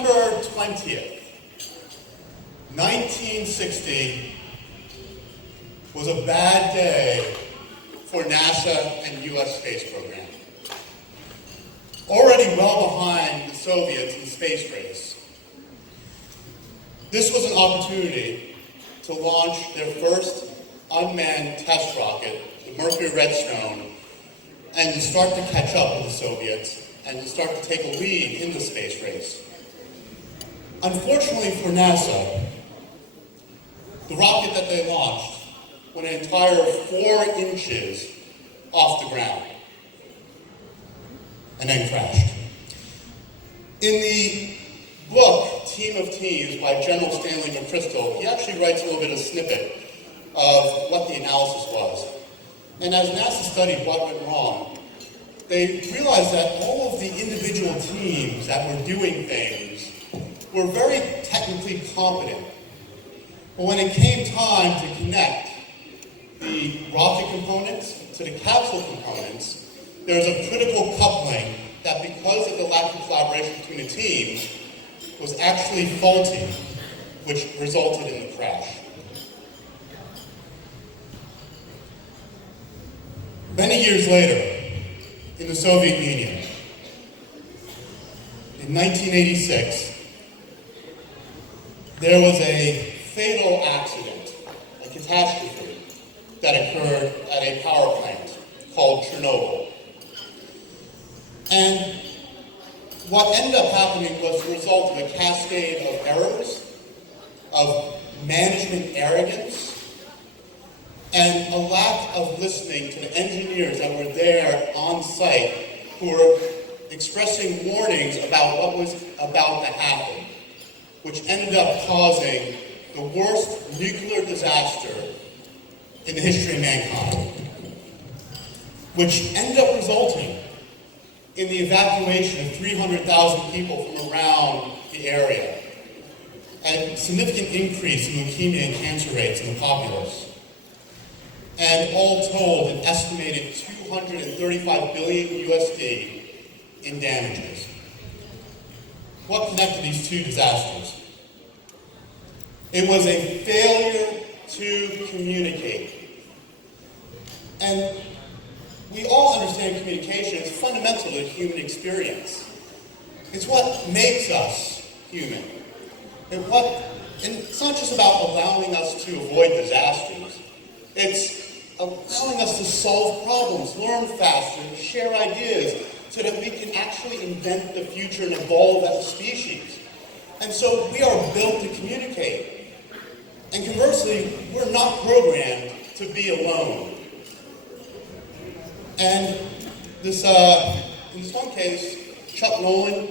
September 20th, 1960 was a bad day for NASA and US space program. Already well behind the Soviets in the space race, this was an opportunity to launch their first unmanned test rocket, the Mercury Redstone, and to start to catch up with the Soviets and to start to take a lead in the space race. Unfortunately for NASA, the rocket that they launched went an entire 4 inches off the ground and then crashed. In the book, Team of Teams, by General Stanley McChrystal, he actually writes a little bit of snippet of what the analysis was. And as NASA studied what went wrong, they realized that all of the individual teams that were doing things were very technically competent. But when it came time to connect the rocket components to the capsule components, there was a critical coupling that, because of the lack of collaboration between the teams, was actually faulty, which resulted in the crash. Many years later, in the Soviet Union, in 1986, there was a fatal accident, a catastrophe, that occurred at a power plant called Chernobyl. And what ended up happening was the result of a cascade of errors, of management arrogance, and a lack of listening to the engineers that were there on site who were expressing warnings about what was about to happen, which ended up causing the worst nuclear disaster in the history of mankind, which ended up resulting in the evacuation of 300,000 people from around the area, and a significant increase in leukemia and cancer rates in the populace. And all told, an estimated 235 billion USD in damages. What connected these two disasters? It was a failure to communicate. And we all understand communication is fundamental to the human experience. It's what makes us human. And it's not just about allowing us to avoid disasters. It's allowing us to solve problems, learn faster, share ideas, so that we can actually invent the future and evolve as a species. And so we are built to communicate. And conversely, we're not programmed to be alone. And in this one case, Chuck Nolan,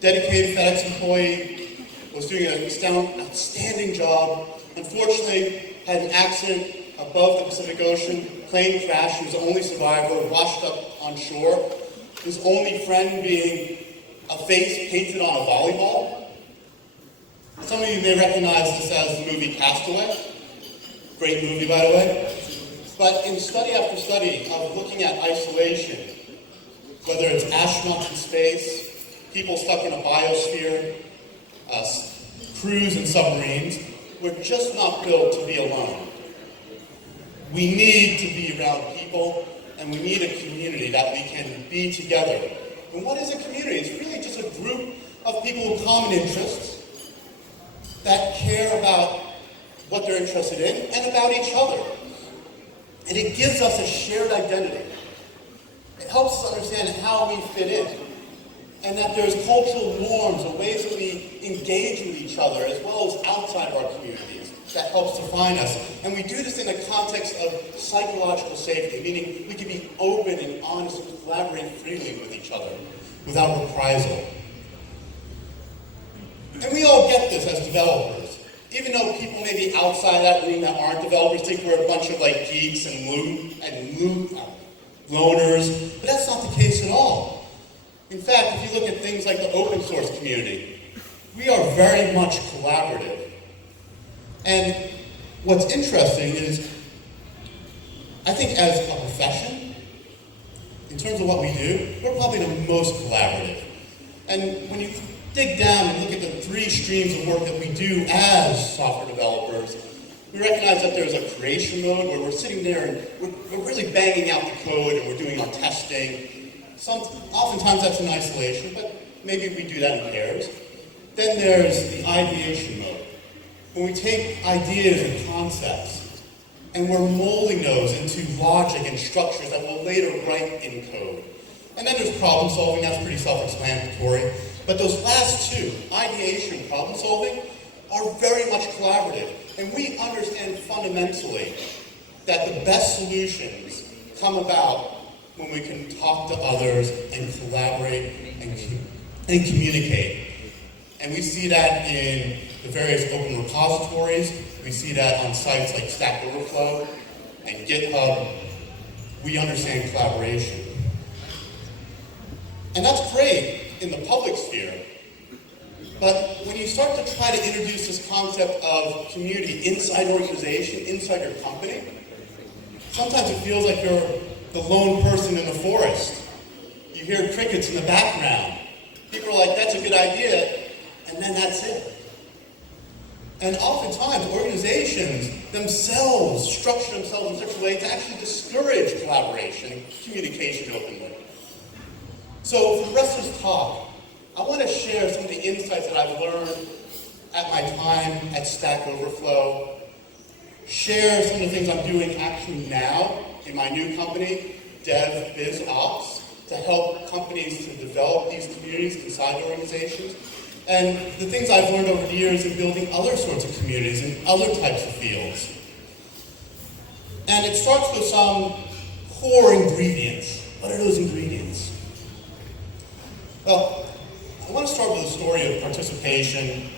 dedicated FedEx employee, was doing an outstanding job. Unfortunately, had an accident above the Pacific Ocean, plane crash. He was the only survivor, washed up on shore. His only friend being a face painted on a volleyball. Some of you may recognize this as the movie Castaway. Great movie, by the way. But in study after study of looking at isolation, whether it's astronauts in space, people stuck in a biosphere, crews and submarines, we're just not built to be alone. We need to be around people, and we need a community that we can be together. And what is a community? It's really just a group of people with common interests that care about what they're interested in and about each other. And it gives us a shared identity. It helps us understand how we fit in, and that there's cultural norms and ways that we engage with each other, as well as outside of our communities, that helps define us. And we do this in the context of psychological safety, meaning we can be open and honest and collaborate freely with each other without reprisal. And we all get this as developers. Even though people maybe outside that room that aren't developers think we're a bunch of like geeks and loners, but that's not the case at all. In fact, if you look at things like the open source community, we are very much collaborative. And what's interesting is, I think as a profession, in terms of what we do, we're probably the most collaborative. And when you dig down and look at the three streams of work that we do as software developers, we recognize that there's a creation mode where we're sitting there and we're really banging out the code and we're doing our testing. Oftentimes that's in isolation, but maybe we do that in pairs. Then there's the ideation mode, when we take ideas and concepts and we're molding those into logic and structures that we'll later write in code. And then there's problem solving, that's pretty self-explanatory. But those last two, ideation and problem solving, are very much collaborative. And we understand fundamentally that the best solutions come about when we can talk to others and collaborate and communicate. And we see that in the various open repositories. We see that on sites like Stack Overflow and GitHub. We understand collaboration. And that's great in the public sphere. But when you start to try to introduce this concept of community inside organization, inside your company, sometimes it feels like you're the lone person in the forest. You hear crickets in the background. People are like, that's a good idea, and then that's it. And oftentimes, organizations themselves structure themselves in such a way to actually discourage collaboration and communication openly. So for the rest of this talk, I want to share some of the insights that I've learned at my time at Stack Overflow, share some of the things I'm doing actually now in my new company, DEVBIZOPS, to help companies to develop these communities inside organizations, and the things I've learned over the years in building other sorts of communities in other types of fields. And it starts with some core ingredients. What are those ingredients? Well, I want to start with a story of participation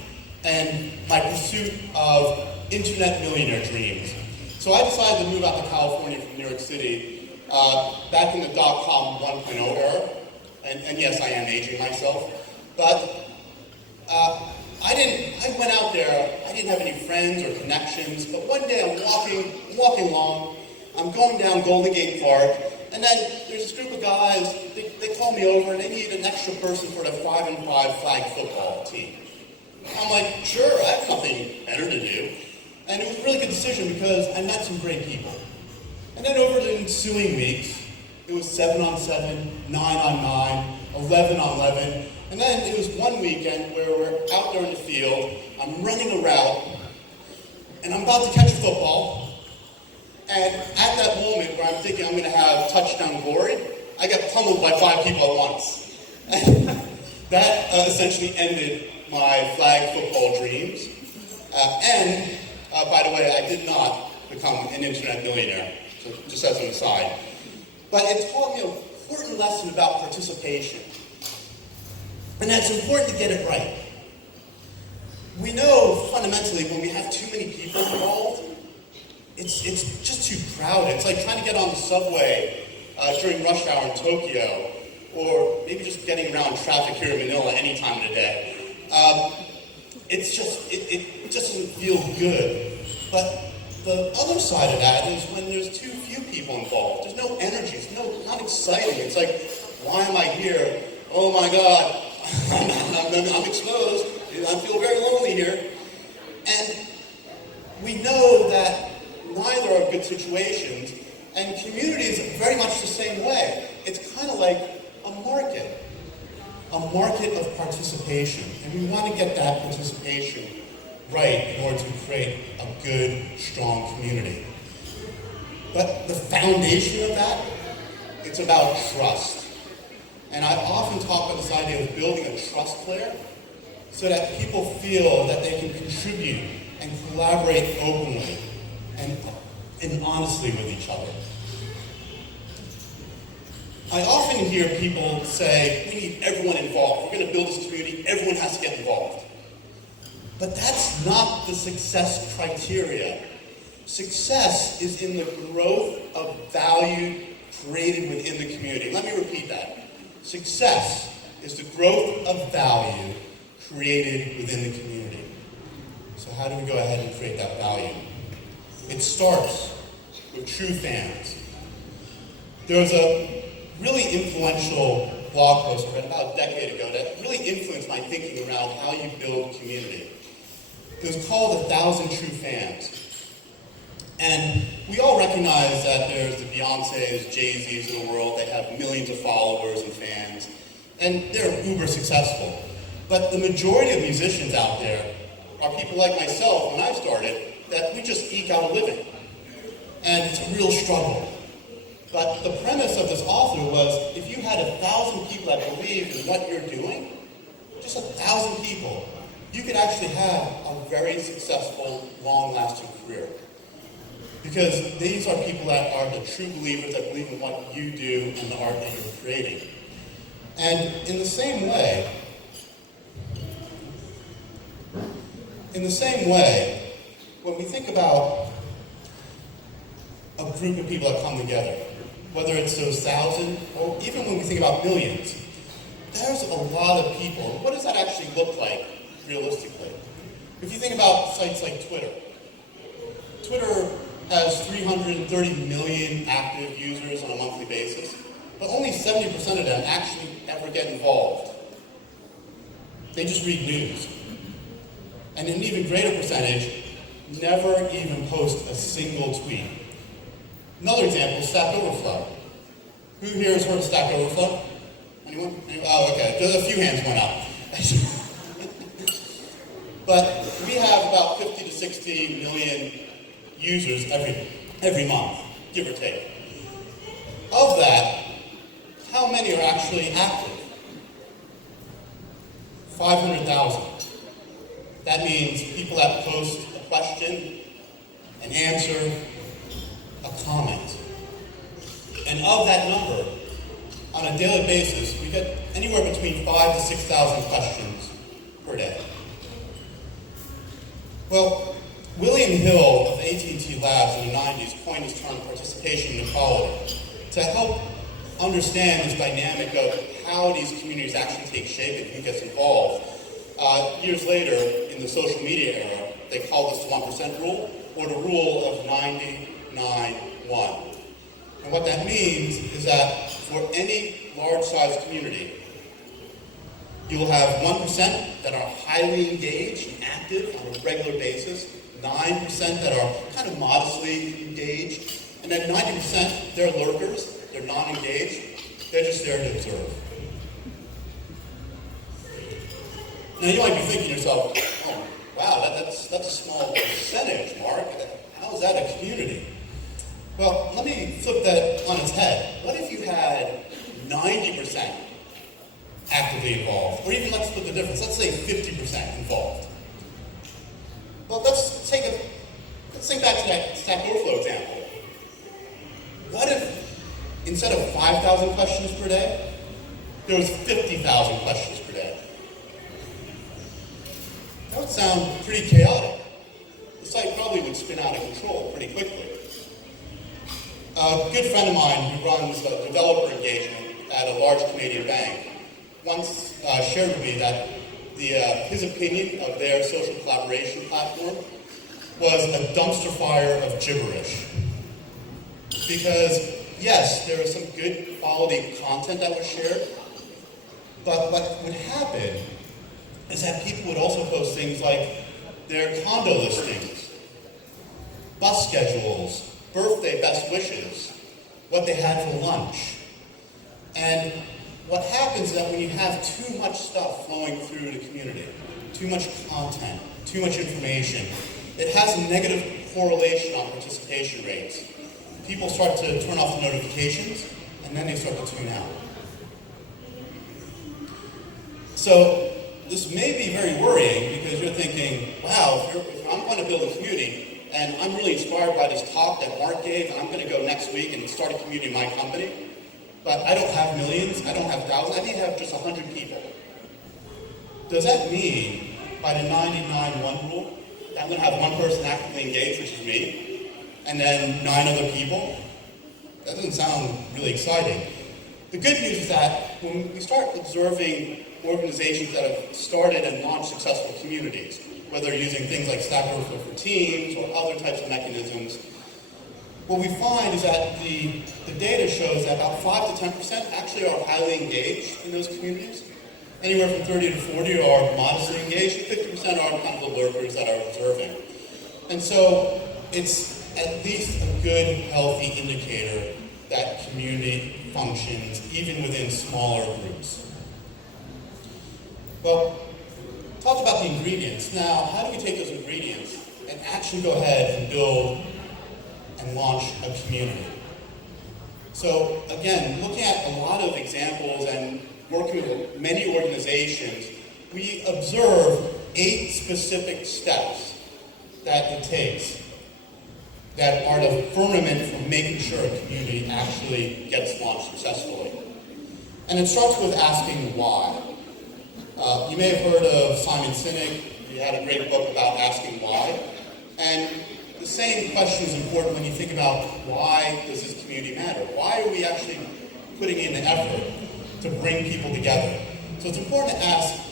and my pursuit of internet millionaire dreams. So I decided to move out to California from New York City back in the dot-com 1.0 era. And yes, I am aging myself. But I went out there, I didn't have any friends or connections, but one day I'm walking along, I'm going down Golden Gate Park, and then there's this group of guys, they call me over and they need an extra person for the 5-on-5 flag football team. I'm like, sure, I have nothing better to do. And it was a really good decision because I met some great people. And then over the ensuing weeks, it was 7-on-7, 9-on-9, 11-on-11, and then it was one weekend where we're out there in the field, I'm running a route, and I'm about to catch a football, and at that moment where I'm thinking I'm going to have touchdown glory, I get pummeled by 5 people at once. And that essentially ended my flag football dreams. By the way, I did not become an internet millionaire, so just as an aside. But it taught me an important lesson about participation. And that's important to get it right. We know fundamentally when we have too many people involved, it's just too crowded. It's like trying to get on the subway during rush hour in Tokyo, or maybe just getting around traffic here in Manila any time of the day. It just doesn't feel good. But the other side of that is when there's too few people involved. There's no energy. It's not exciting. It's like, why am I here? Oh my God, I'm exposed. I feel very lonely here. And we know that neither are good situations, and community is very much the same way. It's kind of like a market of participation, and we want to get that participation right in order to create a good, strong community. But the foundation of that, it's about trust. And I often talk about this idea of building a trust layer so that people feel that they can contribute and collaborate openly and honestly with each other. I often hear people say, we need everyone involved. We're going to build this community, everyone has to get involved. But that's not the success criteria. Success is in the growth of value created within the community. Let me repeat that. Success is the growth of value created within the community. So how do we go ahead and create that value? It starts with true fans. There was a really influential blog post I read about a decade ago that really influenced my thinking around how you build community. It was called 1,000 True Fans. And we all recognize that there's the Beyoncés, Jay-Z's of the world. They have millions of followers and fans, and they're uber successful. But the majority of musicians out there are people like myself when I started, that we just eke out a living. And it's a real struggle. But the premise of this author was, if you had 1,000 people that believed in what you're doing, just 1,000 people, you could actually have a very successful, long-lasting career. Because these are people that are the true believers that believe in what you do and the art that you're creating. And in the same way, when we think about a group of people that come together, whether it's those 1,000 or even when we think about millions, there's a lot of people. What does that actually look like realistically? If you think about sites like Twitter, Twitter has 330 million active users on a monthly basis, but only 70% of them actually ever get involved. They just read news. And an even greater percentage never even post a single tweet. Another example is Stack Overflow. Who here has heard of Stack Overflow? Anyone? Oh, okay. There's a few hands went up. But we have about 50 to 60 million users every month, give or take. Of that, how many are actually active? 500,000. That means people that post a question, an answer, a comment. And of that number, on a daily basis, we get anywhere between 5,000 to 6,000 questions per day. Well, William Hill of AT&T Labs in the 90s coined this term participation inequality to help understand this dynamic of how these communities actually take shape and who gets involved. Years later, in the social media era, they call this the 1% rule, or the rule of 99-1. And what that means is that for any large-sized community, you will have 1% that are highly engaged and active on a regular basis, 9% that are kind of modestly engaged, and then 90% they're lurkers, they're non-engaged, they're just there to observe. Now you might be thinking to yourself, oh, wow, that's a small percentage, Mark. How is that a community? Well, let me flip that on its head. What if you had 90% actively involved? Or even let's split the difference. Let's say 50% involved. Well, let's think back to that Stack Overflow example. What if instead of 5,000 questions per day, there was 50,000 questions per day? That would sound pretty chaotic. The site probably would spin out of control pretty quickly. A good friend of mine who runs a developer engagement at a large Canadian bank once shared with me that his opinion of their social collaboration platform was a dumpster fire of gibberish. Because, yes, there was some good quality content that was shared, but what would happen is that people would also post things like their condo listings, bus schedules, birthday best wishes, what they had for lunch. And what happens is that when you have too much stuff flowing through the community, too much content, too much information, it has a negative correlation on participation rates. People start to turn off the notifications, and then they start to tune out. So this may be very worrying because you're thinking, wow, if I'm going to build a community, and I'm really inspired by this talk that Mark gave, and I'm going to go next week and start a community in my company, but I don't have millions, I don't have thousands, I may have just 100 people. Does that mean, by the 99-1 rule, that I'm going to have one person actively engaged, which is me, and then 9 other people? That doesn't sound really exciting. The good news is that when we start observing organizations that have started and launched successful communities, whether using things like Stack Overflow for Teams or other types of mechanisms, what we find is that the data shows that about 5 to 10% actually are highly engaged in those communities. Anywhere from 30 to 40 are modestly engaged, and 50% are kind of the lurkers that are observing. And so it's at least a good, healthy indicator that community functions even within smaller groups. Well, talked about the ingredients. Now, how do we take those ingredients and actually go ahead and build and launch a community? So again, looking at a lot of examples and working with many organizations, we observe 8 specific steps that it takes that are the firmament for making sure a community actually gets launched successfully. And it starts with asking why. You may have heard of Simon Sinek. He had a great book about asking why. And the same question is important when you think about why does this community matter? Why are we actually putting in the effort to bring people together? So it's important to ask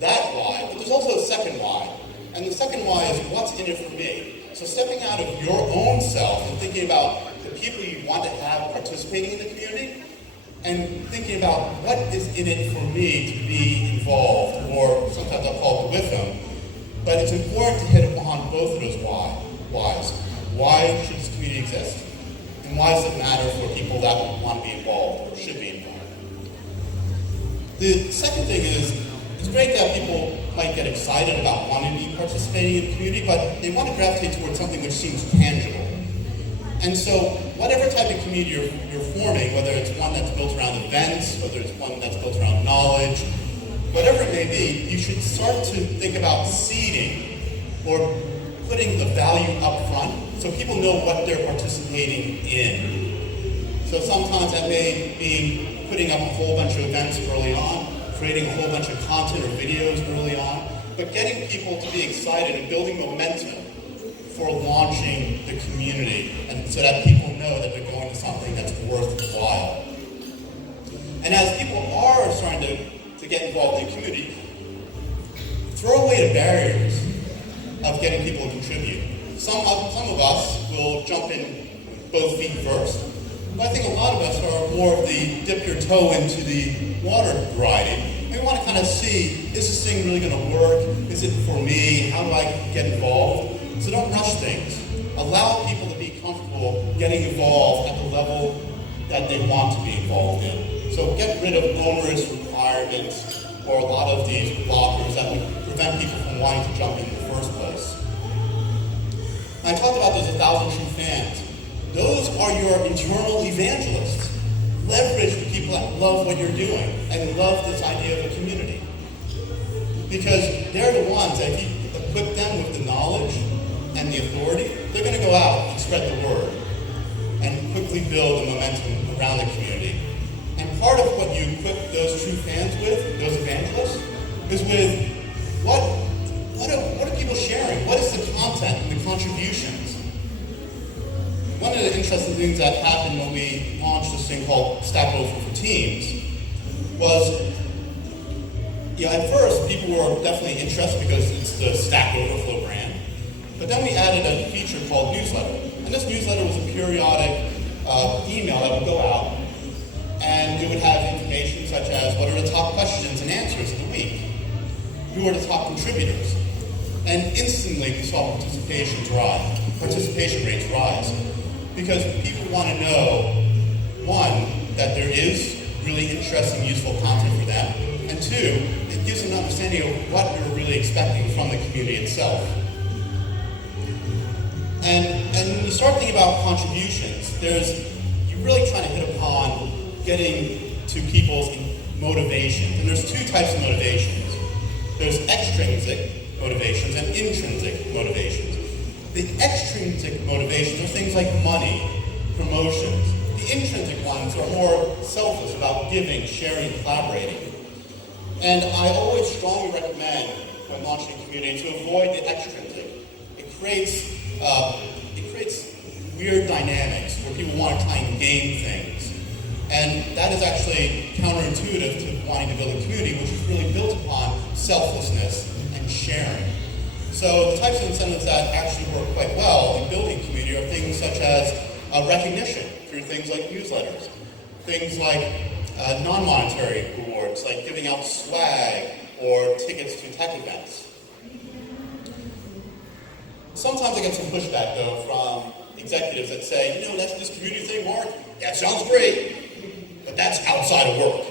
that why, but there's also a second why. And the second why is what's in it for me? So stepping out of your own self and thinking about the people you want to have participating in the community, and thinking about what is in it for me to be involved, or sometimes I'll call it with them. But it's important to hit upon both of those whys. Why should this community exist? And why does it matter for people that want to be involved or should be involved? The second thing is, it's great that people might get excited about wanting to be participating in the community, but they want to gravitate towards something which seems tangible. And so whatever type of community you're forming, whether it's one that's built around events, whether it's one that's built around knowledge, whatever it may be, you should start to think about seeding or putting the value up front so people know what they're participating in. So sometimes that may mean putting up a whole bunch of events early on, creating a whole bunch of content or videos early on, but getting people to be excited and building momentum for launching the community, and so that people know that they're going to something that's worthwhile. And as people are starting to get involved in the community, throw away the barriers of getting people to contribute. Some of us will jump in both feet first, but I think a lot of us are more of the dip your toe into the water variety. We want to kind of see, is this thing really going to work? Is it for me? How do I get involved? So don't rush things. Allow people to be comfortable getting involved at the level that they want to be involved in. So get rid of onerous requirements or a lot of these blockers that would prevent people from wanting to jump in the first place. I talked about those 1,000 true fans. Those are your internal evangelists. Leverage the people that love what you're doing and love this idea of a community. Because they're the ones that if you equip them with the knowledge and the authority, they're going to go out and spread the word and quickly build the momentum around the community. And part of what you equip those true fans with, those evangelists, is with what are people sharing? What is the content and the contributions? One of the interesting things that happened when we launched this thing called Stack Overflow for Teams was, at first people were definitely interested because it's the Stack Overflow brand. But then we added a feature called newsletter. And this newsletter was a periodic email that would go out, and it would have information such as what are the top questions and answers of the week? Who are the top contributors? And instantly we saw participation rates rise. Because people want to know, one, that there is really interesting, useful content for them, and two, it gives them an understanding of what you're really expecting from the community itself. And when you start thinking about contributions, you're really trying to hit upon getting to people's motivations. And there's 2 types of motivations. There's extrinsic motivations and intrinsic motivations. The extrinsic motivations are things like money, promotions. The intrinsic ones are more selfless, about giving, sharing, collaborating. And I always strongly recommend when launching a community to avoid the extrinsic. It creates weird dynamics where people want to try and gain things. And that is actually counterintuitive to wanting to build a community, which is really built upon selflessness and sharing. So the types of incentives that actually work quite well in building community are things such as recognition through things like newsletters, things like non-monetary rewards, like giving out swag or tickets to tech events. Sometimes I get some pushback, though, from executives that say, you know, that's this community thing, Mark. That sounds great, but that's outside of work.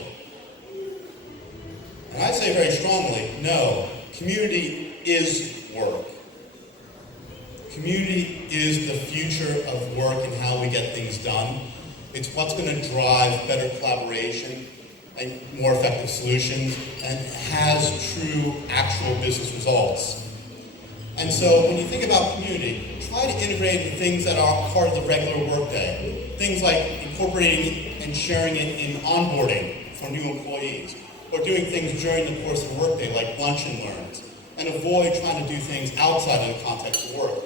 And I say very strongly, no, community is work. Community is the future of work and how we get things done. It's what's going to drive better collaboration and more effective solutions and has true, actual business results. And so when you think about community, try to integrate the things that are part of the regular workday. Things like incorporating and sharing it in onboarding for new employees, or doing things during the course of the workday like lunch and learns, and avoid trying to do things outside of the context of work.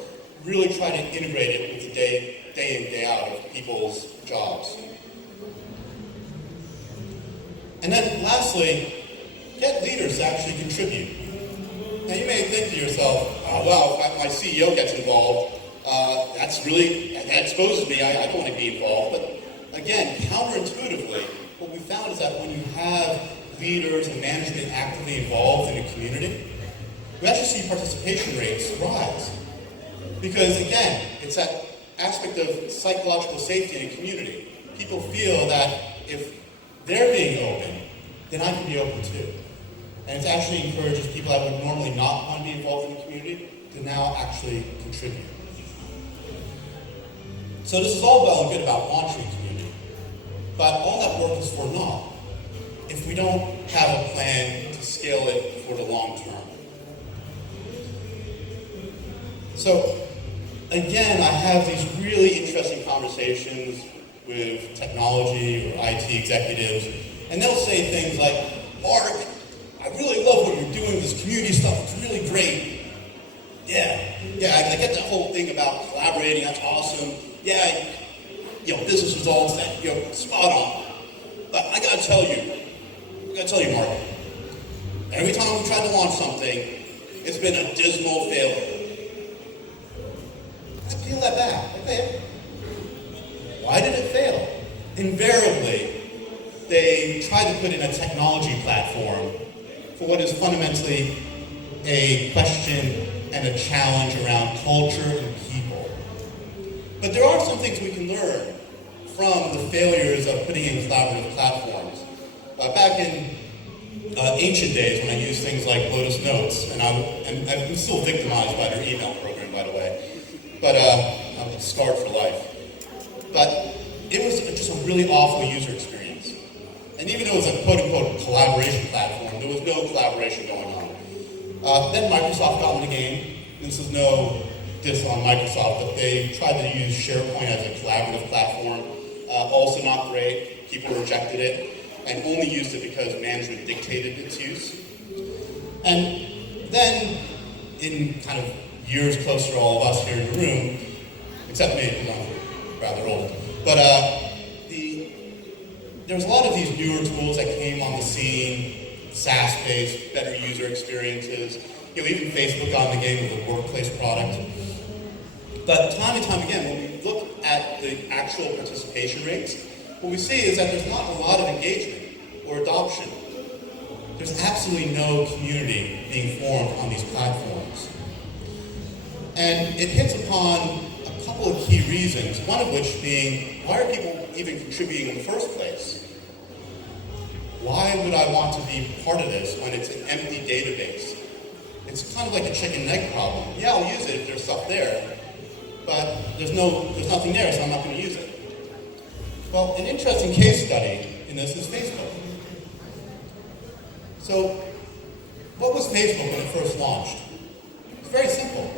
Really try to integrate it with the day in, day out of people's jobs. And then lastly, get leaders to actually contribute. Now you may think to yourself, oh, well, if my CEO gets involved, that exposes me, I don't want to be involved. But again, counterintuitively, what we found is that when you have leaders and management actively involved in a community, we actually see participation rates rise. Because again, it's that aspect of psychological safety in a community. People feel that if they're being open, then I can be open too. And it actually encourages people that would normally not want to be involved in the community to now actually contribute. So this is all well and good about launching a community, but all that work is for naught if we don't have a plan to scale it for the long term. So again, I have these really interesting conversations with technology or IT executives, and they'll say things like, Mark, I really love what you're doing, this community stuff, it's really great. Yeah, I get that whole thing about collaborating, that's awesome. Yeah, business results, that, spot on. But I gotta tell you, Mark, every time we've tried to launch something, it's been a dismal failure. I peel that back. Okay. Why did it fail? Invariably, they tried to put in a technology platform for what is fundamentally a question and a challenge around culture and people. But there are some things we can learn from the failures of putting in collaborative platforms. Back in ancient days when I used things like Lotus Notes, and I'm still victimized by their email program, by the way, but I'm scarred for life. But it was just a really awful user experience. And even though it was a quote-unquote collaboration platform, there was no collaboration going on. Then Microsoft got in the game. This is no diss on Microsoft, but they tried to use SharePoint as a collaborative platform. Also not great. People rejected it and only used it because management dictated its use. And then, in kind of years closer to all of us here in the room, except me, because I'm rather old, but there was a lot of these newer tools that came on the scene, SaaS-based, better user experiences. Even Facebook got in the game with a workplace product. But time and time again, when we look at the actual participation rates, what we see is that there's not a lot of engagement or adoption. There's absolutely no community being formed on these platforms. And it hits upon a couple of key reasons, one of which being, why are people even contributing in the first place? Why would I want to be part of this when it's an empty database? It's kind of like a chicken and egg problem. Yeah, I'll use it if there's stuff there, but there's nothing there, so I'm not going to use it. Well, an interesting case study in this is Facebook. So, what was Facebook when it first launched? It's very simple.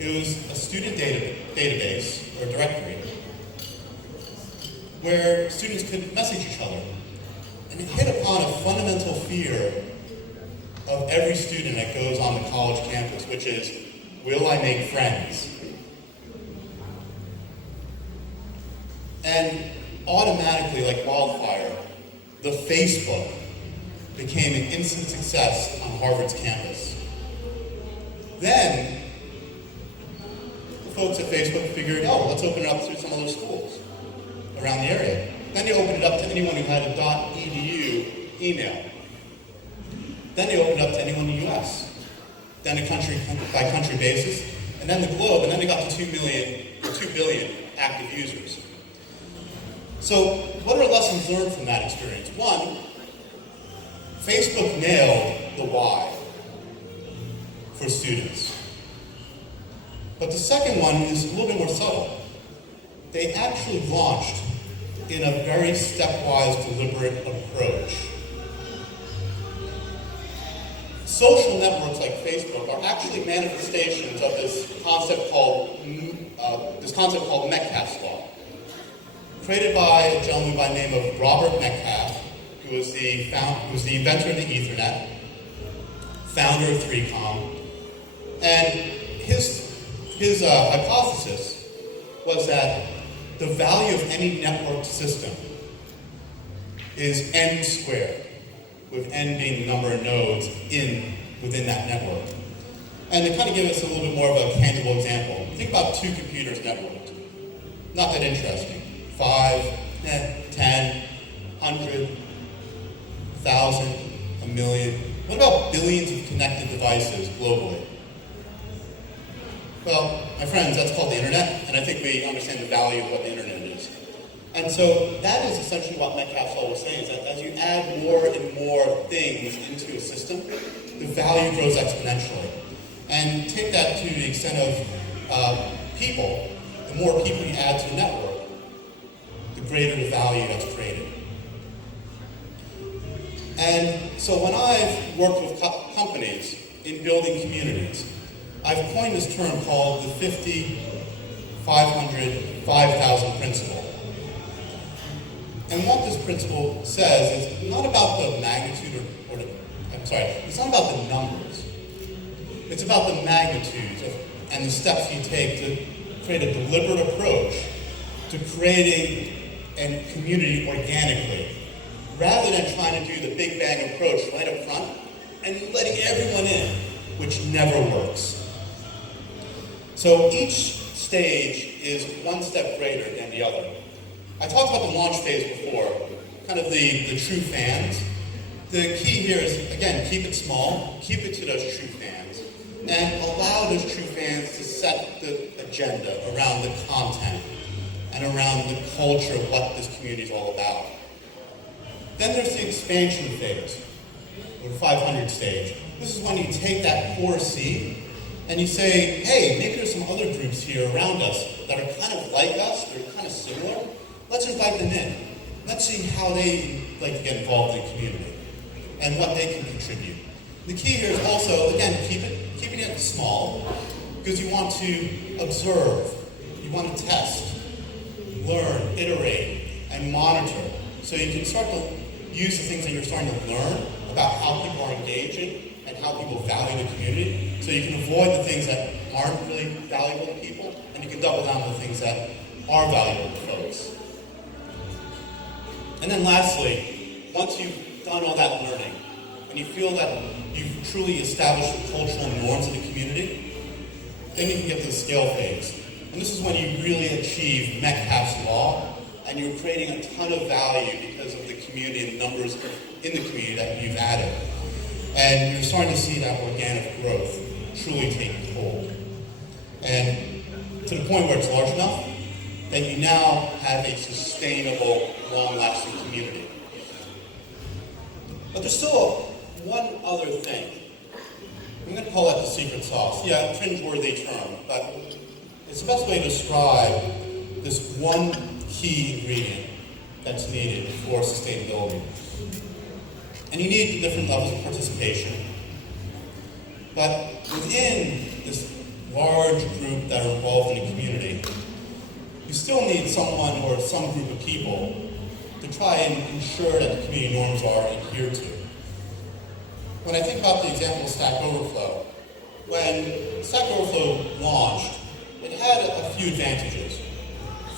It was a student database, or directory, where students could message each other. And it hit upon a fundamental fear of every student that goes on the college campus, which is, will I make friends? And automatically, like wildfire, the Facebook became an instant success on Harvard's campus. Then, the folks at Facebook figured, oh, let's open it up to some other schools around the area. Then they opened it up to anyone who had a .edu email. Then they opened it up to anyone in the US. Then a country by country basis, and then the globe, and then they got to 2 billion active users. So what are lessons learned from that experience? One, Facebook nailed the why for students. But the second one is a little bit more subtle. They actually launched in a very stepwise, deliberate approach. Social networks like Facebook are actually manifestations of this concept called Metcalfes Law, created by a gentleman by the name of Robert Metcalfe, who was the inventor of the Ethernet, founder of 3Com, and his hypothesis was that the value of any networked system is n squared, with n being the number of nodes within that network. And to kind of give us a little bit more of a tangible example, think about two computers networked. Not that interesting. 5, 10, 100, 1,000, 1 million. What about billions of connected devices globally? Well, my friends, that's called the internet, and I think we understand the value of what the internet is. And so that is essentially what Metcalfes Law was saying, is that as you add more and more things into a system, the value grows exponentially. And take that to the extent of people, the more people you add to the network, the greater the value that's created. And so when I've worked with companies in building communities, I've coined this term called the 50, 500, 5,000 principle. And what this principle says is not about the magnitude it's not about the numbers. It's about the magnitudes and the steps you take to create a deliberate approach to creating a community organically, rather than trying to do the big bang approach right up front and letting everyone in, which never works. So each stage is one step greater than the other. I talked about the launch phase before, kind of the true fans. The key here is, again, keep it small, keep it to those true fans, and allow those true fans to set the agenda around the content and around the culture of what this community is all about. Then there's the expansion phase, or 500 stage. This is when you take that core seed and you say, hey, maybe there's some other groups here around us that are kind of like us, they're kind of similar. Let's invite them in. Let's see how they like to get involved in the community and what they can contribute. The key here is also, again, keeping it small, because you want to observe, you want to test, learn, iterate, and monitor. So you can start to use the things that you're starting to learn about how people are engaging and how people value the community. So you can avoid the things that aren't really valuable to people, and you can double down on the things that are valuable to folks. And then lastly, once you've done all that learning, and you feel that you've truly established the cultural norms of the community, then you can get to the scale phase. And this is when you really achieve Metcalfes Law, and you're creating a ton of value because of the community and numbers in the community that you've added. And you're starting to see that organic growth truly taking hold. And to the point where it's large enough that you now have a sustainable, long-lasting community. But there's still one other thing. I'm going to call that the secret sauce. Yeah, a cringe-worthy term, but it's the best way to describe this one key ingredient that's needed for sustainability. And you need different levels of participation. But within this large group that are involved in the community, you still need someone or some group of people to try and ensure that the community norms are adhered to. When I think about the example of Stack Overflow, when Stack Overflow launched, it had a few advantages.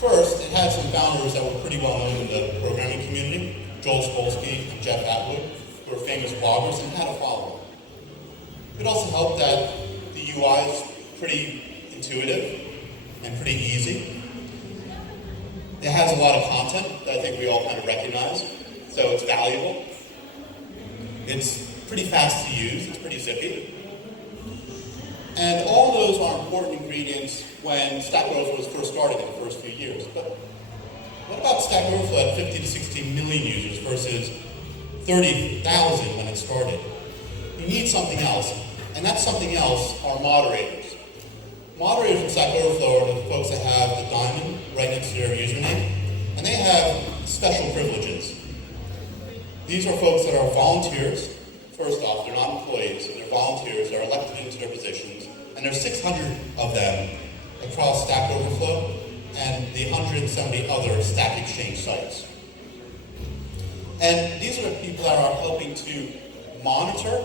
First, it had some founders that were pretty well known in the programming community, Joel Spolsky and Jeff Atwood, who were famous bloggers and had a following. It also helped that the UI is pretty intuitive. and pretty easy. It has a lot of content that I think we all kind of recognize, so it's valuable. It's pretty fast to use, it's pretty zippy. And all those are important ingredients when Stack Overflow was first started in the first few years. But what about Stack Overflow at 50 to 60 million users versus 30,000 when it started? You need something else, and that something else are moderators. Moderators in Stack Overflow are the folks that have the diamond right next to their username, and they have special privileges. These are folks that are volunteers. First off, they're not employees, so they're volunteers, they're elected into their positions, and there's 600 of them across Stack Overflow and the 170 other Stack Exchange sites. And these are the people that are helping to monitor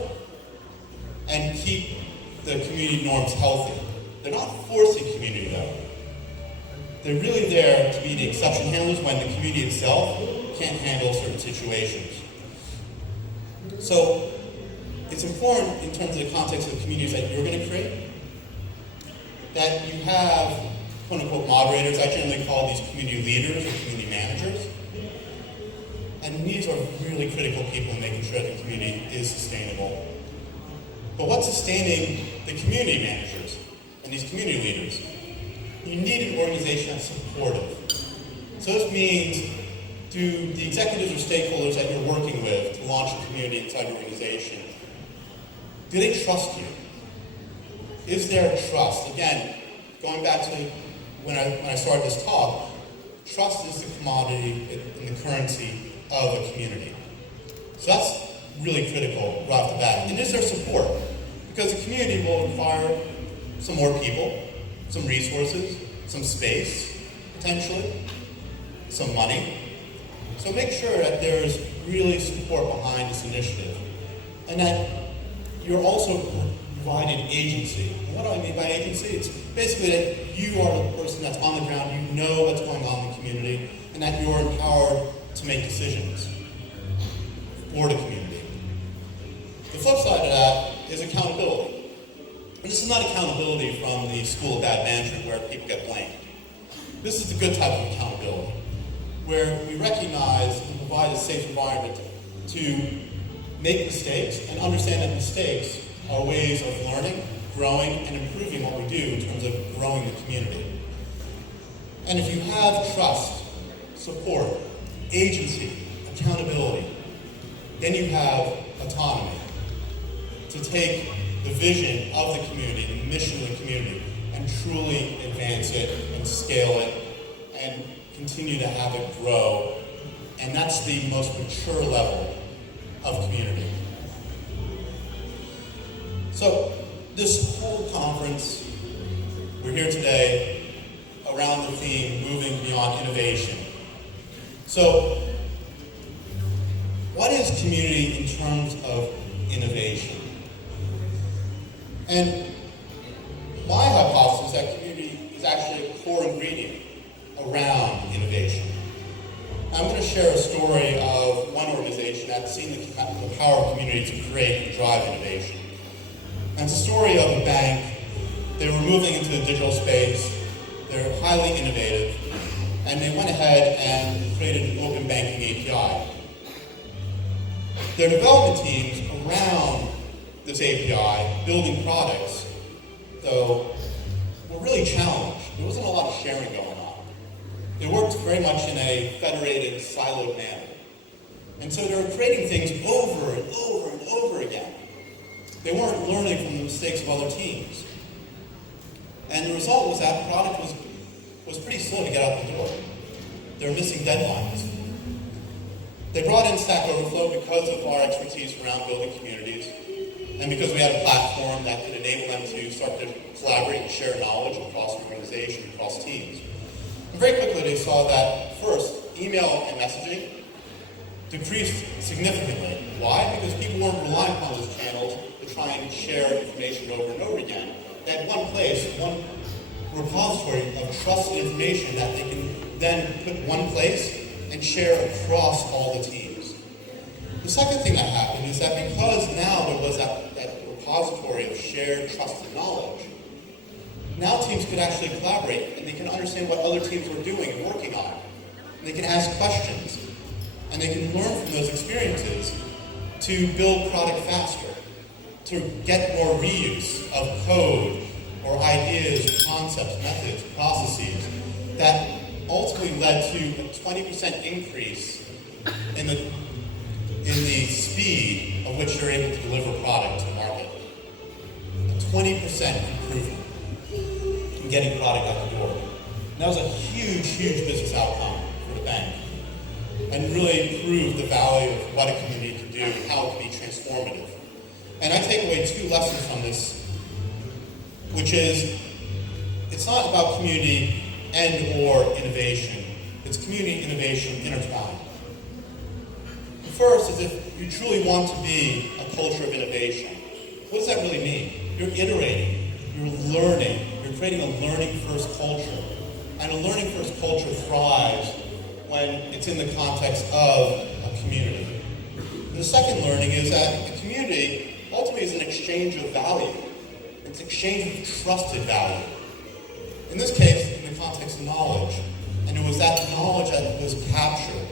and keep the community norms healthy. They're not forcing community though. They're really there to be the exception handlers when the community itself can't handle certain situations. So it's important in terms of the context of the communities that you're going to create that you have quote unquote moderators. I generally call these community leaders or community managers. And these are really critical people in making sure the community is sustainable. But what's sustaining the community managers and these community leaders? You need an organization that's supportive. So this means, do the executives or stakeholders that you're working with to launch a community inside your organization, do they trust you? Is there trust? Again, going back to when I started this talk, trust is the commodity and the currency of a community. So that's really critical right off the bat. And is there support? Because the community will require some more people, some resources, some space, potentially, some money. So make sure that there's really support behind this initiative. And that you're also provided agency. And what do I mean by agency? It's basically that you are the person that's on the ground, you know what's going on in the community, and that you're empowered to make decisions for the community. The flip side of that is accountability. And this is not accountability from the school of bad management where people get blamed. This is the good type of accountability, where we recognize and provide a safe environment to make mistakes and understand that mistakes are ways of learning, growing, and improving what we do in terms of growing the community. And if you have trust, support, agency, accountability, then you have autonomy to take the vision of the community, the mission of the community, and truly advance it and scale it and continue to have it grow. And that's the most mature level of community. So this whole conference, we're here today around the theme, moving beyond innovation. So what is community in terms of innovation? And my hypothesis is that community is actually a core ingredient around innovation. I'm going to share a story of one organization that's seen the power of community to create and drive innovation. And it's a story of a bank. They were moving into the digital space. They're highly innovative. And they went ahead and created an open banking API. Their development teams around this API, building products, though, were really challenged. There wasn't a lot of sharing going on. They worked very much in a federated, siloed manner. And so they were creating things over and over and over again. They weren't learning from the mistakes of other teams. And the result was that product was pretty slow to get out the door. They were missing deadlines. They brought in Stack Overflow because of our expertise around building communities, and because we had a platform that could enable them to start to collaborate and share knowledge across the organization, across teams. And very quickly they saw that, first, email and messaging decreased significantly. Why? Because people weren't relying upon those channels to try and share information over and over again. They had one place, one repository of trusted information that they can then put in one place and share across all the teams. The second thing that happened is that because now there was that repository of shared trusted knowledge, now teams could actually collaborate, and they can understand what other teams were doing and working on. And they can ask questions, and they can learn from those experiences to build product faster, to get more reuse of code or ideas, concepts, methods, processes that ultimately led to a 20% increase in the speed of which you're able to deliver product to market. A 20% improvement in getting product out the door. And that was a huge, huge business outcome for the bank, and really proved the value of what a community can do and how it can be transformative. And I take away two lessons from this, which is it's not about community and or innovation. It's community innovation intertwined. The first is if you truly want to be a culture of innovation, what does that really mean? You're iterating, you're learning, you're creating a learning-first culture. And a learning-first culture thrives when it's in the context of a community. And the second learning is that a community ultimately is an exchange of value. It's an exchange of trusted value. In this case, in the context of knowledge. And it was that knowledge that was captured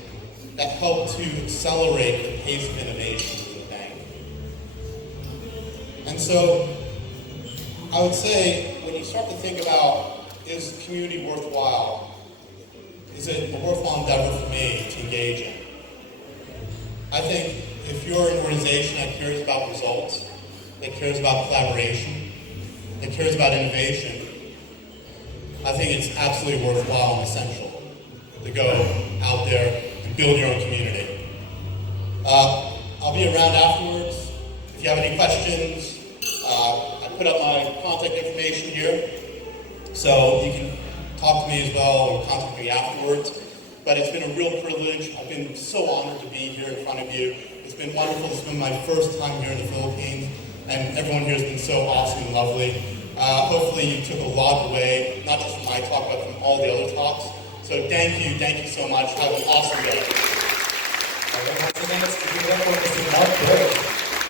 that helped to accelerate the pace of innovation for the bank. And so, I would say, when you start to think about, is community worthwhile? Is it a worthwhile endeavor for me to engage in? I think if you're an organization that cares about results, that cares about collaboration, that cares about innovation, I think it's absolutely worthwhile and essential to go out there and build your own community. I'll be around afterwards. If you have any questions, I put up my contact information here, so you can talk to me as well or contact me afterwards. But it's been a real privilege. I've been so honored to be here in front of you. It's been wonderful. It's been my first time here in the Philippines, and everyone here has been so awesome and lovely. Hopefully you took a lot away, not just from my talk, but from all the other talks. So thank you so much. Have an awesome day. Once again, let's give it up for Mr. Mark Birch.